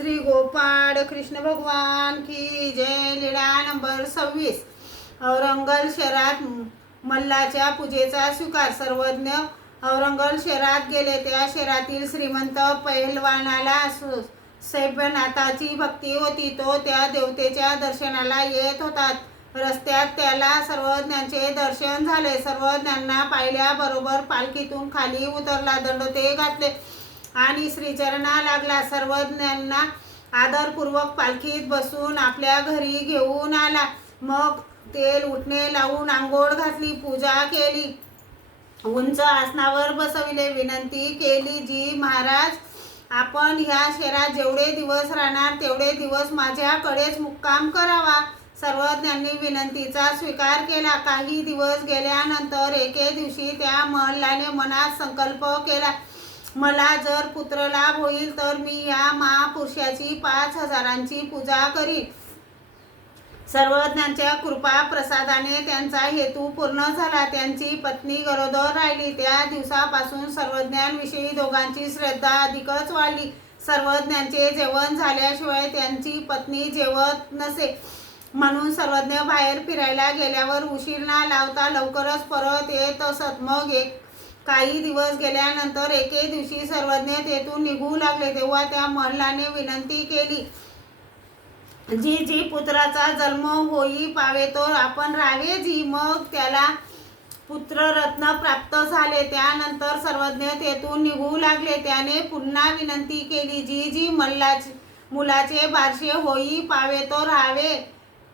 श्री गोपाळ कृष्ण भगवान की जय लीळा नंबर सव्वीस. औरंगल शहरात मल्लाच्या पूजेचा स्वीकार. सर्वज्ञ औरंगल शहरात गेले त्या शहरातील श्रीमंत पैलवानाला सु- सैभनाथाची भक्ती होती. तो त्या देवतेच्या दर्शनाला येत होता. रस्त्यात त्याला सर्वज्ञांचे दर्शन झाले. सर्वज्ञांना पाहिल्याबरोबर पालखीतून खाली उतरला. दंडोते घातले. आणि श्रीचरणा लागला सर्वज्ञांना आदरपूर्वक पालखीत बसून आपल्या घरी घेऊन आला. मग तेल उठणे लावून आंघोळ घातली पूजा केली. उंच आसनावर बसविले विनंती केली जी महाराज आपण ह्या शहरात जेवढे दिवस राहणार तेवढे दिवस माझ्याकडेच मुक्काम करावा. सर्वज्ञांनी विनंतीचा स्वीकार केला. काही दिवस गेल्यानंतर एके दिवशी त्या मल्लाने मनात संकल्प केला. मला जर पुत्र लाभ होईल तर मी या महापुरुषाची पाच हजारांची पूजा करीन. सर्वज्ञांच्या कृपा प्रसादाने त्यांचा हेतू पूर्ण झाला. त्यांची पत्नी गरोदर राहिली. त्या दिवसापासून सर्वज्ञांविषयी दोघांची श्रद्धा अधिकच वाढली. सर्वज्ञांचे जेवण झाल्याशिवाय त्यांची पत्नी जेवत नसे. म्हणून सर्वज्ञ बाहेर फिरायला गेल्यावर उशीर ना लावता लवकरच परत येत असत. मग एक काही दिवस गेल्यानंतर एके दिवशी सर्वज्ञ तेथून निघू लागले. तेव्हा त्या मल्लाने विनंती केली जी जी पुत्राचा जन्म होई पावे तो आपण राहावे जी. मग त्याला पुत्ररत्न प्राप्त झाले. त्यानंतर सर्वज्ञ तेथून निघू लागले. त्याने पुन्हा विनंती केली जी जी मल्लाचे मुलाचे बारशे होई पावे तो राहावे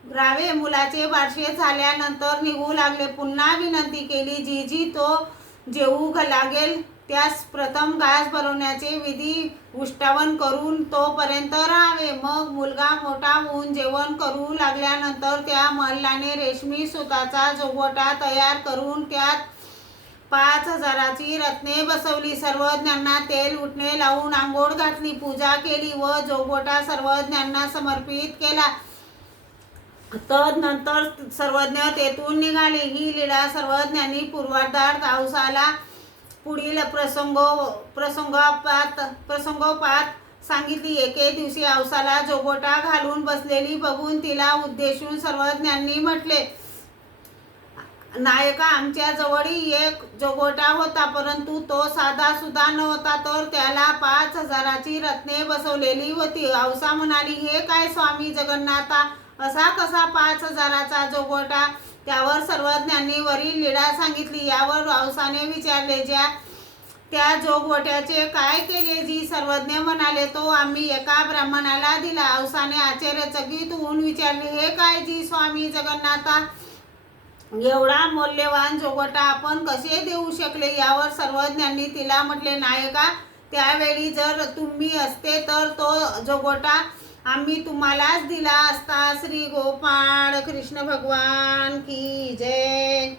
राहावे. मुलाचे बारशे झाल्यानंतर निघू लागले. पुन्हा विनंती केली जी जी तो जेवू लागेल. त्यास प्रथम घास बनवण्याचे विधी उष्टावण करून तोपर्यंत राहावे. मग मुलगा मोठा होऊन जेवण करू लागल्यानंतर त्या मल्लाने रेशमी सुताचा जोगवटा तयार करून त्यात पाच हजाराची रत्ने बसवली. सर्वज्ञांना तेल उठणे लावून आंघोळ घातली. पूजा केली व जोगवटा सर्वज्ञांना समर्पित केला. तदनंतर सर्वज्ञ तेथून निघाले. ही लीळा सर्वज्ञांनी पूर्वार्धात औसाला पुढील प्रसंगो प्रसंगोपात प्रसंगोपात सांगितली. एके दिवशी औसाला जोगोटा घालून बसलेली बघून तिला उद्देशून सर्वज्ञांनी म्हटले नायका आमच्या जवळही एक जोगोटा होता परंतु तो साधा सुद्धा नव्हता तर त्याला पाच हजाराची रत्ने बसवलेली होती. औसा म्हणाली हे काय स्वामी जगन्नाथा? असा कसा पाच हजाराचा जोगोटा त्यावर सर्वज्ञांनी वरील लीळा सांगितली यावर रावसाने विचारले ज्या त्या जोगवट्याचे काय केले? जी सर्वज्ञ म्हणाले तो आम्ही एका ब्राह्मणाला दिला. अवसाने आश्चर्यचकित होऊन विचारले हे काय जी स्वामी जगन्नाथा? एवढा मौल्यवान जोगवटा आपण कसे देऊ शकले? यावर सर्वज्ञांनी तिला म्हटले नायका त्यावेळी जर तुम्ही असते तर तो जोगोटा आम्ही तुम्हालाच दिला असता श्री गोपाळ कृष्ण भगवान की जय.